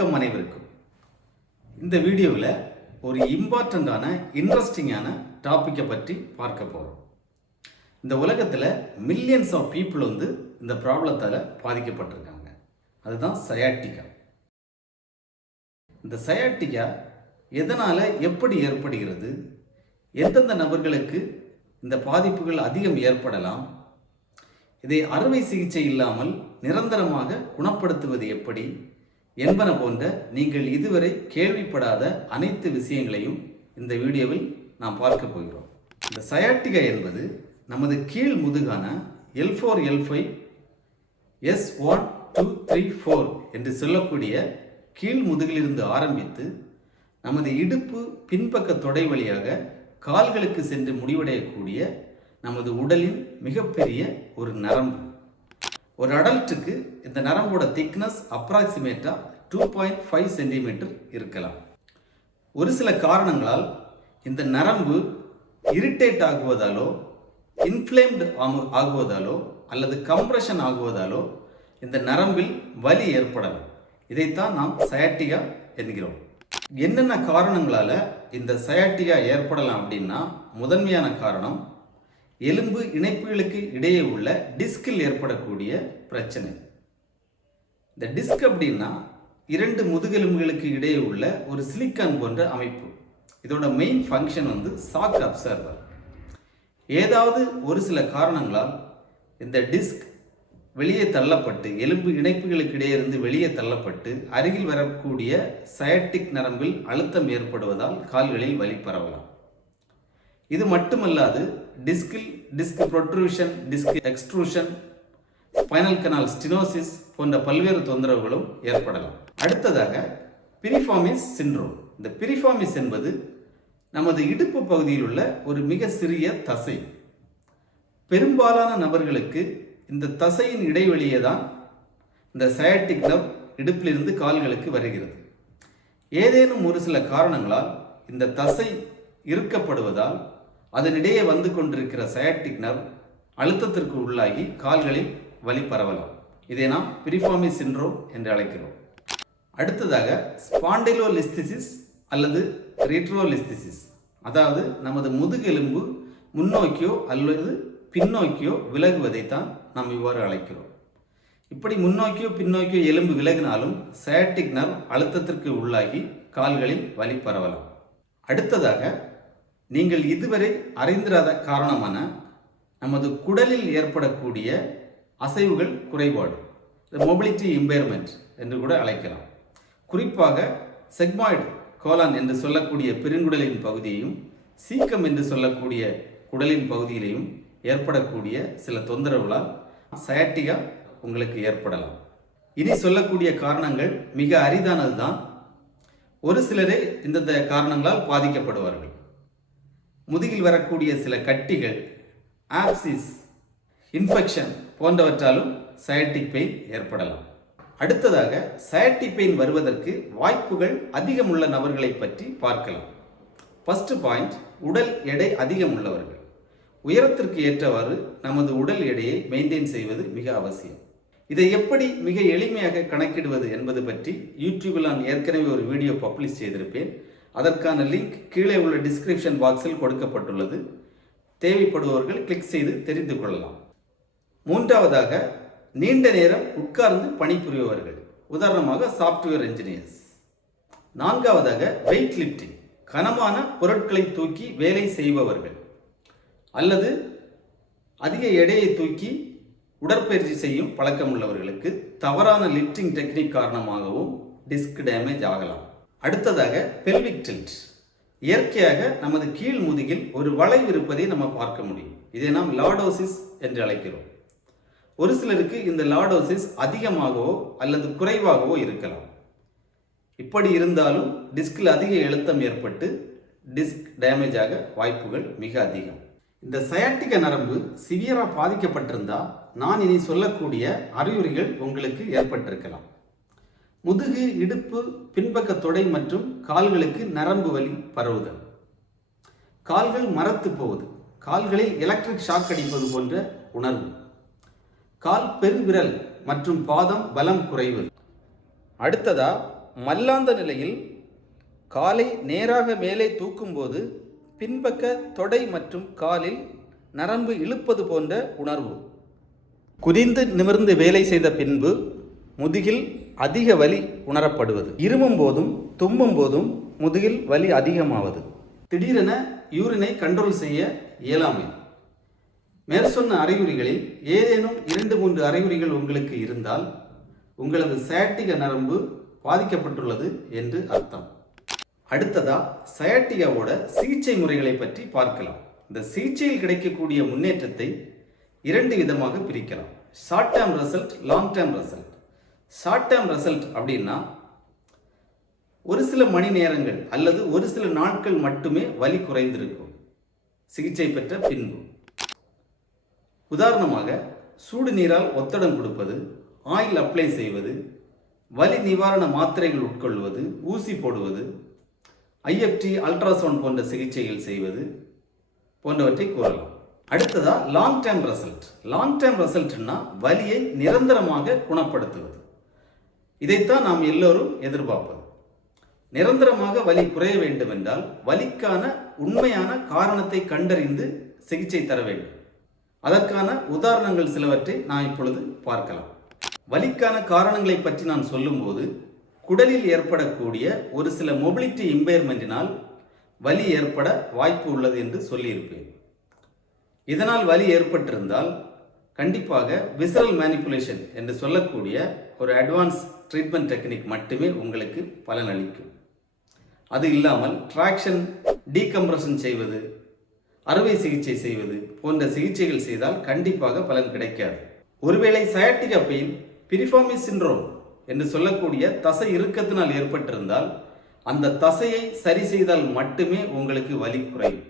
வணக்கம் அனைவருக்கும். இந்த வீடியோவில் ஒரு இம்பார்ட்டண்ட்டான இன்ட்ரெஸ்டிங்கான டாப்பிக்கை பற்றி பார்க்க போகிறோம். இந்த உலகத்தில் மில்லியன்ஸ் ஆஃப் பீப்புள் இந்த ப்ராப்ளத்தால் பாதிக்கப்பட்டிருக்காங்க. அதுதான் சயாட்டிகா. இந்த சயாட்டிகா எதனால் எப்படி ஏற்படுகிறது, எந்தெந்த நபர்களுக்கு இந்த பாதிப்புகள் அதிகம் ஏற்படலாம், இதை அறுவை சிகிச்சை இல்லாமல் நிரந்தரமாக குணப்படுத்துவது எப்படி என்பன போன்ற நீங்கள் இதுவரை கேள்விப்படாத அனைத்து விஷயங்களையும் இந்த வீடியோவில் நாம் பார்க்க போகிறோம். இந்த சயாட்டிகா என்பது நமது கீழ் முதுகான L4 L5 S1 2 3 4 என்று சொல்லக்கூடிய கீழ் முதுகிலிருந்து ஆரம்பித்து நமது இடுப்பு பின்பக்க தொடை வழியாக கால்களுக்கு சென்று முடிவடையக்கூடிய நமது உடலின் மிகப்பெரிய ஒரு நரம்பு. ஒரு அடல்ட்டுக்கு இந்த நரம்போட திக்னஸ் அப்ராக்சிமேட்டாக 2.5 சென்டிமீட்டர் இருக்கலாம். ஒரு சில காரணங்களால் இந்த நரம்பு இரிட்டேட் ஆகுவதாலோ, இன்ஃப்ளேம்டு ஆகுவதாலோ அல்லது கம்ப்ரெஷன் ஆகுவதாலோ இந்த நரம்பில் வலி ஏற்படலாம். இதைத்தான் நாம் சயாட்டிகா என்கிறோம். என்னென்ன காரணங்களால் இந்த சயாட்டிகா ஏற்படலாம் அப்படின்னா, முதன்மையான காரணம் எலும்பு இணைப்புகளுக்கு இடையே உள்ள டிஸ்கில் ஏற்படக்கூடிய பிரச்சனை. இந்த டிஸ்க் அப்படின்னா இரண்டு முதுகெலும்புகளுக்கு இடையே உள்ள ஒரு சிலிக்கான் போன்ற அமைப்பு. இதோட மெயின் ஃபங்க்ஷன் ஷாக் அப்சர்வர். ஏதாவது ஒரு சில காரணங்களால் இந்த டிஸ்க் வெளியே தள்ளப்பட்டு, எலும்பு இணைப்புகளுக்கு இடையே இருந்து வெளியே தள்ளப்பட்டு அருகில் வரக்கூடிய சயாட்டிக் நரம்பில் அழுத்தம் ஏற்படுவதால் கால்களில் வலி பரவலாம். இது மட்டுமல்லாது disk protrusion, disk extrusion, spinal canal stenosis போன்ற பல்வேறு தொந்தரவுகளும் ஏற்படலாம். அடுத்ததாக பிரிஃபார்மிஸ் சிண்ட்ரோம். இந்த பிரிஃபார்மிஸ் என்பது நமது இடுப்பு பகுதியில் உள்ள ஒரு மிக சிறிய தசை. பெரும்பாலான நபர்களுக்கு இந்த தசையின் இடைவெளியே தான் இந்த சயாட்டிக் நர்வ் இடுப்பிலிருந்து கால்களுக்கு வருகிறது. ஏதேனும் ஒரு சில காரணங்களால் இந்த தசை இறுக்கப்படுவதால் அதனிடையே வந்து கொண்டிருக்கிற சயாட்டிக் நர்வ் அழுத்தத்திற்கு உள்ளாகி கால்களில் வலி பரவலாம். இதை நாம் பிரிஃபார்மிஸ் சிண்ட்ரோம் என்று அழைக்கிறோம். அடுத்ததாக ஸ்பாண்டிலோலிஸ்திசிஸ் அல்லது ரிட்ரோலிஸ்திசிஸ், அதாவது நமது முதுகெலும்பு முன்னோக்கியோ அல்லது பின்னோக்கியோ விலகுவதைத்தான் நாம் இவ்வாறு அழைக்கிறோம். இப்படி முன்னோக்கியோ பின்னோக்கியோ எலும்பு விலகினாலும் சயாட்டிக் நர்வ் அழுத்தத்திற்கு உள்ளாகி கால்களில் வலி பரவலாம். அடுத்ததாக நீங்கள் இதுவரை அறிந்திராத காரணமான நமது குடலில் ஏற்படக்கூடிய அசைவுகள் குறைபாடு, மொபிலிட்டி இம்பேர்மெண்ட் என்று கூட அழைக்கலாம். குறிப்பாக செக்மாய்டு கோலான் என்று சொல்லக்கூடிய பெருங்குடலின் பகுதியையும், சீக்கம் என்று சொல்லக்கூடிய குடலின் பகுதியிலையும் ஏற்படக்கூடிய சில தொந்தரவுகளால் சயாட்டிகா உங்களுக்கு ஏற்படலாம். இனி சொல்லக்கூடிய காரணங்கள் மிக அரிதானது தான். ஒரு சிலரே இந்த காரணங்களால் பாதிக்கப்படுவார்கள். முதுகில் வரக்கூடிய சில கட்டிகள், ஆப்சிஸ், இன்ஃபெக்ஷன் போன்றவற்றாலும் சயாட்டிக் பெயின் ஏற்படலாம். அடுத்ததாக சயாட்டிக் பெயின் வருவதற்கு வாய்ப்புகள் அதிகம் உள்ள நபர்களை பற்றி பார்க்கலாம். ஃபர்ஸ்ட் பாயிண்ட், உடல் எடை அதிகம் உள்ளவர்கள். உயரத்திற்கு ஏற்றவாறு நமது உடல் எடையை மெயின்டைன் செய்வது மிக அவசியம். இதை எப்படி மிக எளிமையாக கணக்கிடுவது என்பது பற்றி யூடியூபில் நான் ஏற்கனவே ஒரு வீடியோ பப்ளிஷ் செய்திருப்பேன். அதற்கான லிங்க் கீழே உள்ள டிஸ்கிரிப்ஷன் பாக்ஸில் கொடுக்கப்பட்டுள்ளது. தேவைப்படுபவர்கள் கிளிக் செய்து தெரிந்து கொள்ளலாம். மூன்றாவதாக, நீண்ட நேரம் உட்கார்ந்து பணிபுரிபவர்கள், உதாரணமாக சாஃப்ட்வேர் இன்ஜினியர்ஸ். நான்காவதாக, வெயிட் லிஃப்டிங், கனமான பொருட்களை தூக்கி வேலை செய்பவர்கள் அல்லது அதிக எடையை தூக்கி உடற்பயிற்சி செய்யும் பழக்கம் உள்ளவர்களுக்கு தவறான லிஃப்டிங் டெக்னிக் காரணமாகவும் டிஸ்க் டேமேஜ் ஆகலாம். அடுத்ததாக, பெல்விக் டில்ட். இயற்கையாக நமது கீழ் முதுகில் ஒரு வளைவு இருப்பதை நம்ம பார்க்க முடியும். இதை நாம் லார்டோசிஸ் என்று அழைக்கிறோம். ஒரு சிலருக்கு இந்த லார்டோசிஸ் அதிகமாகவோ அல்லது குறைவாகவோ இருக்கலாம். இப்படி இருந்தாலும் டிஸ்கில் அதிக அழுத்தம் ஏற்பட்டு டிஸ்க் டேமேஜ் ஆக வாய்ப்புகள் மிக அதிகம். இந்த சயாட்டிகா நரம்பு சிவியரா பாதிக்கப்பட்டிருந்தால் நான் இனி சொல்லக்கூடிய அறிகுறிகள் உங்களுக்கு ஏற்பட்டிருக்கலாம். முதுகு, இடுப்பு, பின்பக்க தொடை மற்றும் கால்களுக்கு நரம்பு வலி பரவுதல், கால்கள் மரத்து போவது, கால்களில் எலக்ட்ரிக் ஷாக் அடிப்பது போன்ற உணர்வு, கால் பெருவிரல் மற்றும் பாதம் பலம் குறைவது. அடுத்ததா மல்லாந்த நிலையில் காலை நேராக மேலே தூக்கும்போது பின்பக்க தொடை மற்றும் காலில் நரம்பு இழுப்பது போன்ற உணர்வு. குனிந்து நிமிர்ந்து வேலை செய்த பின்பு முதுகில் அதிக வலி உணரப்படுவது. இருமும் போதும் தும்மும் போதும் முதுகில் வலி அதிகமாவது. திடீரென யூரினை கண்ட்ரோல் செய்ய இயலாமை. மேற்சொன்ன அறிகுறிகளில் ஏதேனும் 2-3 அறிகுறிகள் உங்களுக்கு இருந்தால் உங்களது சயாட்டிக நரம்பு பாதிக்கப்பட்டுள்ளது என்று அர்த்தம். அடுத்ததா சயாட்டிகாவோட சிகிச்சை முறைகளை பற்றி பார்க்கலாம். இந்த சிகிச்சையில் கிடைக்கக்கூடிய முன்னேற்றத்தை 2 விதமாக பிரிக்கலாம். Short term result, long term result. Short term result அப்படின்னா ஒரு சில மணி நேரங்கள் அல்லது ஒரு சில நாட்கள் மட்டுமே வலி குறைந்திருக்கும் சிகிச்சை பெற்ற பின்பு. உதாரணமாக சூடு நீரால் ஒத்தடம் கொடுப்பது, ஆயில் அப்ளை செய்வது, வலி நிவாரண மாத்திரைகள் உட்கொள்வது, ஊசி போடுவது, ஐஎஃப்டி, அல்ட்ராசவுண்ட் போன்ற சிகிச்சைகள் செய்வது போன்றவற்றை கூறலாம். அடுத்ததா long term result. Long term ரிசல்ட்னா வலியை நிரந்தரமாக குணப்படுத்துவது. இதைத்தான் நாம் எல்லோரும் எதிர்பார்ப்பது. நிரந்தரமாக வலி குறைய வேண்டும் என்றால் வலிக்கான உண்மையான காரணத்தை கண்டறிந்து சிகிச்சை தர வேண்டும். அதற்கான உதாரணங்கள் சிலவற்றை நான் இப்பொழுது பார்க்கலாம். வலிக்கான காரணங்களை பற்றி நான் சொல்லும்போது குடலில் ஏற்படக்கூடிய ஒரு சில மொபிலிட்டி இம்பேர்மெண்டினால் வலி ஏற்பட வாய்ப்பு உள்ளது என்று சொல்லியிருப்பேன். இதனால் வலி ஏற்பட்டிருந்தால் கண்டிப்பாக விசரல் மேனிப்புலேஷன் என்று சொல்லக்கூடிய ஒரு அட்வான்ஸ் ட்ரீட்மெண்ட் டெக்னிக் மட்டுமே உங்களுக்கு பலனளிக்கும். அது இல்லாமல் ட்ராக்ஷன், டீகம்ப்ரஷன் செய்வது, அறுவை சிகிச்சை செய்வது போன்ற சிகிச்சைகள் செய்தால் கண்டிப்பாக பலன் கிடைக்காது. ஒருவேளை சயாட்டிகா பெயின் பிரிஃபார்மி சிண்ட்ரோம் என்று சொல்லக்கூடிய தசை இறுக்கத்தினால் ஏற்பட்டிருந்தால் அந்த தசையை சரி செய்தால் மட்டுமே உங்களுக்கு வலி குறையும்.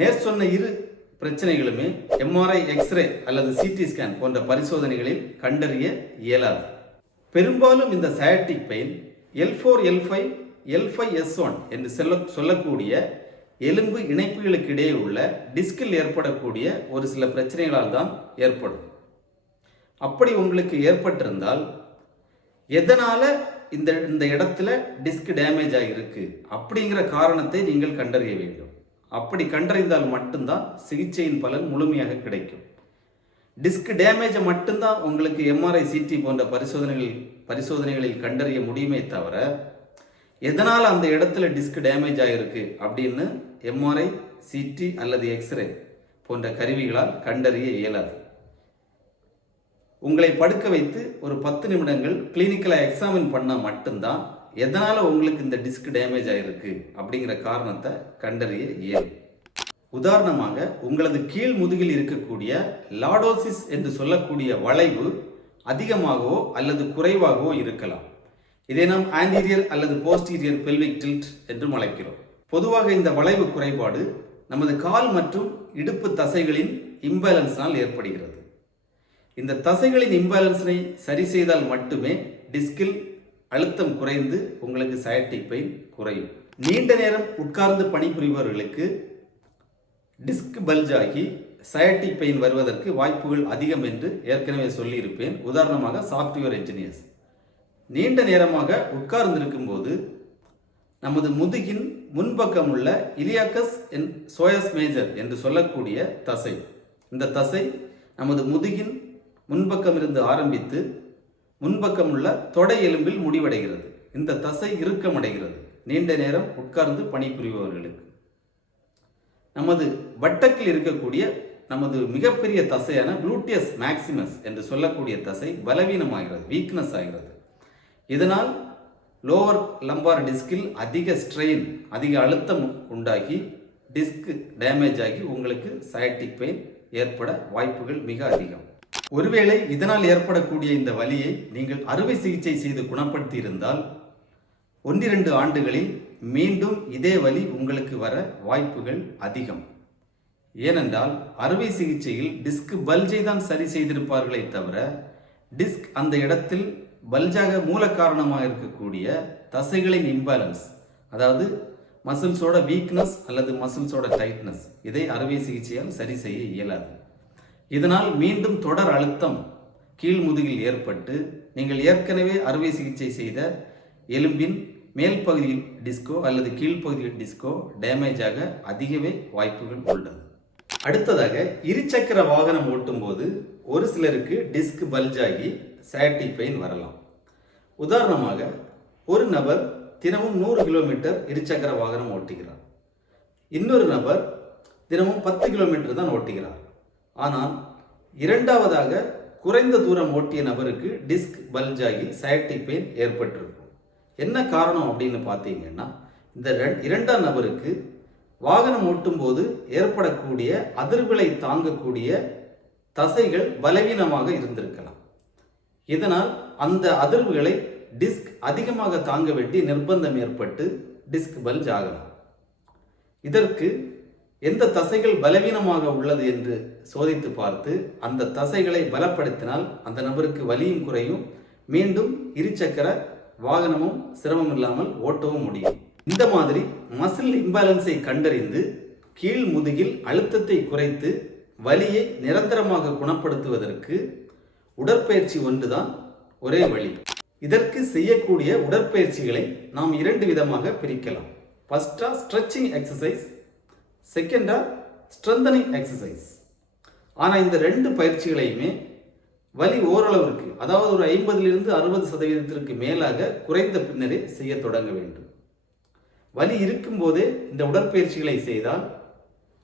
மேற்சொன்ன இரு பிரச்சனைகளுமே எம்ஆர்ஐ, எக்ஸ்ரே அல்லது சிடி ஸ்கேன் போன்ற பரிசோதனைகளில் கண்டறிய இயலாது. பெரும்பாலும் இந்த sciatic pain L4, L5, L5S1 என்று சொல்லக்கூடிய எலும்பு இணைப்புகளுக்கு இடையே உள்ள டிஸ்கில் ஏற்படக்கூடிய ஒரு சில பிரச்சனைகளால் தான் ஏற்படும். அப்படி உங்களுக்கு ஏற்பட்டிருந்தால் எதனால இந்த இடத்துல டிஸ்க் டேமேஜ் ஆகிருக்கு அப்படிங்கிற காரணத்தை நீங்கள் கண்டறிய வேண்டும். அப்படி கண்டறிந்தால் மட்டும்தான் சிகிச்சையின் பலன் முழுமையாக கிடைக்கும். டிஸ்க் டேமேஜை மட்டும்தான் உங்களுக்கு எம்ஆர்ஐ, சிடி போன்ற பரிசோதனைகளில் கண்டறிய முடியுமே தவிர எதனால் அந்த இடத்துல டிஸ்க் டேமேஜ் ஆகிருக்கு அப்படின்னு எம்ஆர்ஐ, சிடி அல்லது எக்ஸ்ரே போன்ற கருவிகளால் கண்டறிய இயலாது. உங்களை படுக்க வைத்து ஒரு 10 நிமிடங்கள் கிளினிக்கலாக எக்ஸாமின் பண்ணால் மட்டும்தான் எதனால் உங்களுக்கு இந்த டிஸ்க் டேமேஜ் ஆகிருக்கு அப்படிங்கிற காரணத்தை கண்டறிய இயலும். உதாரணமாக உங்களது கீழ் முதுகில் இருக்கக்கூடிய லாடோசிஸ் என்று சொல்லக்கூடிய வளைவு அதிகமாகவோ அல்லது குறைவாகவோ இருக்கலாம். இதை நாம் ஆன்டீரியர் அல்லது போஸ்டீரியர் பெல்விக் டில்ட் என்றும் அழைக்கிறோம். பொதுவாக இந்த வளைவு குறைபாடு நமது கால் மற்றும் இடுப்பு தசைகளின் இம்பேலன்ஸினால் ஏற்படுகிறது. இந்த தசைகளின் இம்பேலன்ஸை சரி செய்தால் மட்டுமே டிஸ்கில் அழுத்தம் குறைந்து உங்களுக்கு சயாட்டிக் பெயின் குறையும். நீண்ட நேரம் உட்கார்ந்து பணிபுரிபவர்களுக்கு டிஸ்க் பல்ஜ் ஆகி சயாட்டிக் பெயின் வருவதற்கு வாய்ப்புகள் அதிகம் என்று ஏற்கனவே சொல்லியிருப்பேன். உதாரணமாக சாஃப்ட்வேர் என்ஜினியர்ஸ் நீண்ட நேரமாக உட்கார்ந்திருக்கும் போது நமது முதுகின் முன்பக்கம் உள்ள இலியாக்கஸ் சோயஸ் மேஜர் என்று சொல்லக்கூடிய தசை, இந்த தசை நமது முதுகின் முன்பக்கம் இருந்து ஆரம்பித்து முன்பக்கம் உள்ள தொடை எலும்பில் முடிவடைகிறது. இந்த தசை இறுக்கமடைகிறது நீண்ட நேரம் உட்கார்ந்து பணிபுரிபவர்களுக்கு. நமது வட்டக்கில் இருக்கக்கூடிய நமது மிகப்பெரிய தசையான குளூட்டியஸ் மேக்சிமஸ் என்று சொல்லக்கூடிய தசை பலவீனமாகிறது, வீக்னஸ் ஆகிறது. இதனால் லோவர் லம்பார் டிஸ்கில் அதிக ஸ்ட்ரெயின், அதிக அழுத்தம் உண்டாகி டிஸ்க் டேமேஜ் ஆகி உங்களுக்கு சயாட்டிக் பெயின் ஏற்பட வாய்ப்புகள் மிக அதிகம். ஒருவேளை இதனால் ஏற்படக்கூடிய இந்த வலியை நீங்கள் அறுவை சிகிச்சை செய்து குணப்படுத்தி இருந்தால் 1-2 ஆண்டுகளில் மீண்டும் இதே வலி உங்களுக்கு வர வாய்ப்புகள் அதிகம். ஏனென்றால் அறுவை சிகிச்சையில் டிஸ்க் பல்ஜை தான் சரி செய்திருப்பார்களே தவிர டிஸ்க் அந்த இடத்தில் பல்ஜாக மூல காரணமாக இருக்கக்கூடிய தசைகளின் இம்பேலன்ஸ், அதாவது மசில்ஸோட வீக்னஸ் அல்லது மசில்ஸோட டைட்னஸ், இதை அறுவை சிகிச்சையால் சரி செய்ய இயலாது. இதனால் மீண்டும் தொடர் அழுத்தம் கீழ் முதுகில் ஏற்பட்டு நீங்கள் ஏற்கனவே அறுவை சிகிச்சை செய்த எலும்பின் மேல் பகுதி டிஸ்கோ அல்லது கீழ்ப்பகுதி டிஸ்கோ டேமேஜ் ஆக அதிகவே வாய்ப்புகள் உள்ளது. அடுத்ததாக இருசக்கர வாகனம் ஓட்டும் போது ஒரு சிலருக்கு டிஸ்க் பல்ஜ் ஆகி சயாட்டிக் பெயின் வரலாம். உதாரணமாக ஒரு நபர் தினமும் 100 கிலோமீட்டர் இருசக்கர வாகனம் ஓட்டுகிறார். இன்னொரு நபர் தினமும் 10 கிலோமீட்டர் தான் ஓட்டுகிறார். ஆனால் இரண்டாவதாக குறைந்த தூரம் ஓட்டிய நபருக்கு டிஸ்க் பல்ஜ் ஆகி சயாட்டிக் பெயின் ஏற்பட்டிருக்கும். என்ன காரணம் அப்படின்னு பார்த்தீங்கன்னா, இந்த இரண்டாம் நபருக்கு வாகனம் ஓட்டும் போது ஏற்படக்கூடிய அதிர்வுகளை தாங்கக்கூடிய தசைகள் பலவீனமாக இருந்திருக்கலாம். இதனால் அந்த அதிர்வுகளை டிஸ்க் அதிகமாக தாங்க வேண்டிய நிர்பந்தம் ஏற்பட்டு டிஸ்க் பல்ஜ் ஆகலாம். இதற்கு எந்த தசைகள் பலவீனமாக உள்ளது என்று சோதித்து பார்த்து அந்த தசைகளை பலப்படுத்தினால் அந்த நபருக்கு வலியும் குறையும், மீண்டும் இருசக்கர வாகனமும் சிரமம் இல்லாமல் ஓட்டவும் முடியும். இந்த மாதிரி மசில் இம்பேலன்ஸை கண்டறிந்து கீழ் முதுகில் அழுத்தத்தை குறைத்து வலியை நிரந்தரமாக குணப்படுத்துவதற்கு உடற்பயிற்சி ஒன்றுதான் ஒரே வழி. இதற்கு செய்யக்கூடிய உடற்பயிற்சிகளை நாம் 2 விதமாக பிரிக்கலாம். ஃபர்ஸ்டா ஸ்ட்ரெச்சிங் எக்ஸசைஸ், செகண்டா ஸ்ட்ரென்தனிங் எக்ஸசைஸ். ஆனால் இந்த 2 பயிற்சிகளையுமே வலி ஓரளவிற்கு, அதாவது ஒரு 50லிருந்து 60% மேலாக குறைந்த பின்னரே செய்ய தொடங்க வேண்டும். வலி இருக்கும்போதே இந்த உடற்பயிற்சிகளை செய்தால்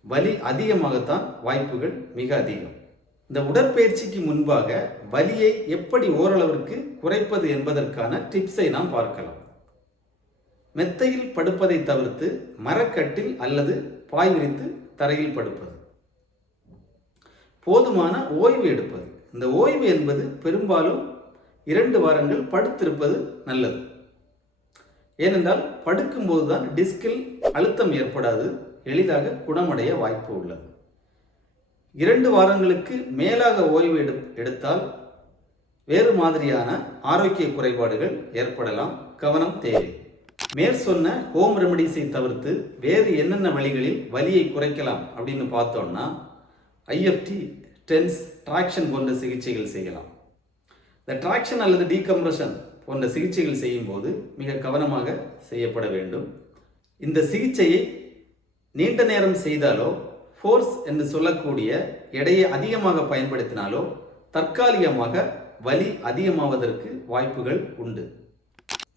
வலி அதிகமாகத்தான் வாய்ப்புகள் மிக அதிகம். இந்த உடற்பயிற்சிக்கு முன்பாக வலியை எப்படி ஓரளவிற்கு குறைப்பது என்பதற்கான டிப்ஸை நாம் பார்க்கலாம். மெத்தையில் படுப்பதை தவிர்த்து மரக்கட்டில் அல்லது பாய் விரித்து தரையில் படுப்பது. போதுமான ஓய்வு எடுப்பது. இந்த ஓய்வு என்பது பெரும்பாலும் 2 வாரங்கள் படுத்திருப்பது நல்லது. ஏனென்றால் படுக்கும்போது தான் டிஸ்கில் அழுத்தம் ஏற்படாது, எளிதாக குணமடைய வாய்ப்பு உள்ளது. 2 வாரங்களுக்கு மேலாக ஓய்வு எடுத்தால் வேறு மாதிரியான ஆரோக்கிய குறைபாடுகள் ஏற்படலாம். கவனம் தேவை. மேற்சொன்ன ஹோம் ரெமடிஸை தவிர்த்து வேறு என்னென்ன வழிகளில் வலியை குறைக்கலாம் அப்படின்னு பார்த்தோம்னா, ஐஎஃப்டி, டென்ஸ், டிராக்ஷன் போன்ற சிகிச்சைகள் செய்யலாம். இந்த டிராக்ஷன் அல்லது டீகம்ப்ரஷன் போன்ற சிகிச்சைகள் செய்யும் போது மிக கவனமாக செய்யப்பட வேண்டும். இந்த சிகிச்சையை நீண்ட நேரம் செய்தாலோ, ஃபோர்ஸ் என்று சொல்லக்கூடிய எடையை அதிகமாக பயன்படுத்தினாலோ தற்காலிகமாக வலி அதிகமாவதற்கு வாய்ப்புகள் உண்டு.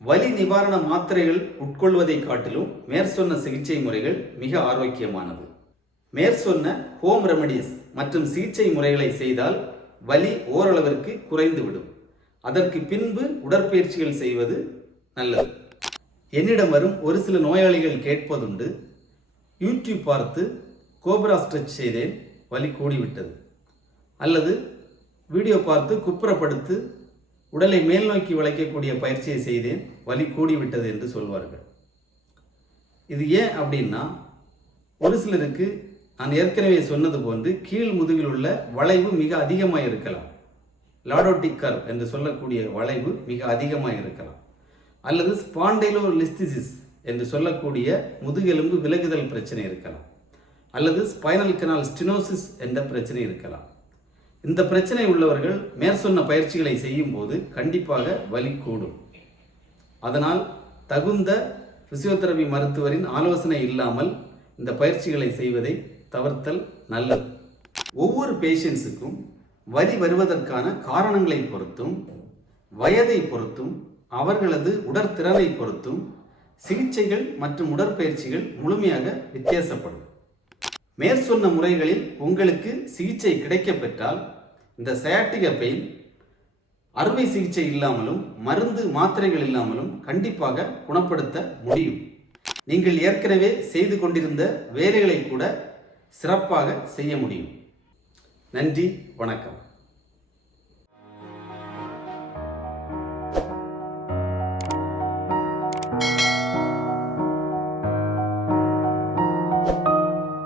வலி நிவாரண மாத்திரைகள் உட்கொள்வதை காட்டிலும் மேற்சொன்ன சிகிச்சை முறைகள் மிக ஆரோக்கியமானது. மேற்சொன்ன ஹோம் ரெமடிஸ் மற்றும் சிகிச்சை முறைகளை செய்தால் வலி ஓரளவிற்கு குறைந்துவிடும். அதற்கு பின்பு உடற்பயிற்சிகள் செய்வது நல்லது. என்னிடம் வரும் ஒரு சில நோயாளிகள் கேட்பதுண்டு, யூடியூப் பார்த்து கோப்ரா ஸ்ட்ரெச் செய்தேன், வலி கூடிவிட்டது. அல்லது வீடியோ பார்த்து குப்புறப்படுத்து உடலை மேல் நோக்கி வளைக்கக்கூடிய பயிற்சியை செய்தேன், வலி கூடிவிட்டது என்று சொல்வார்கள். இது ஏன் அப்படின்னா, ஒரு சிலருக்கு நான் ஏற்கனவே சொன்னது போன்று கீழ் முதுகில் உள்ள வளைவு மிக அதிகமாக இருக்கலாம். லாடோட்டிக் கர்வ் என்று சொல்லக்கூடிய வளைவு மிக அதிகமாக இருக்கலாம். அல்லது ஸ்பாண்டைலோலிஸ்திசிஸ் என்று சொல்லக்கூடிய முதுகெலும்பு விலகுதல் பிரச்சனை இருக்கலாம். அல்லது ஸ்பைனல் கனால் ஸ்டினோசிஸ் என்ற பிரச்சனை இருக்கலாம். இந்த பிரச்சனை உள்ளவர்கள் மேற்சொன்ன பயிற்சிகளை செய்யும் போது கண்டிப்பாக வலி கூடும். அதனால் தகுந்த பிசியோதெரபி மருத்துவரின் ஆலோசனை இல்லாமல் இந்த பயிற்சிகளை செய்வதை தவிர்த்தல் நல்லது. ஒவ்வொரு பேஷண்ட்ஸுக்கும் வலி வருவதற்கான காரணங்களை பொறுத்தும், வயதை பொறுத்தும், அவர்களது உடற்திறனை பொறுத்தும் சிகிச்சைகள் மற்றும் உடற்பயிற்சிகள் முழுமையாக வித்தியாசப்படும். மேற்சொன்ன முறைகளில் உங்களுக்கு சிகிச்சை கிடைக்கப் பெற்றால் இந்த சயாட்டிகா பெயின் அறுவை சிகிச்சை இல்லாமலும் மருந்து மாத்திரைகள் இல்லாமலும் கண்டிப்பாக குணப்படுத்த முடியும். நீங்கள் ஏற்கனவே செய்து கொண்டிருந்த வேலைகளை கூட சிறப்பாக செய்ய முடியும். நன்றி, வணக்கம்.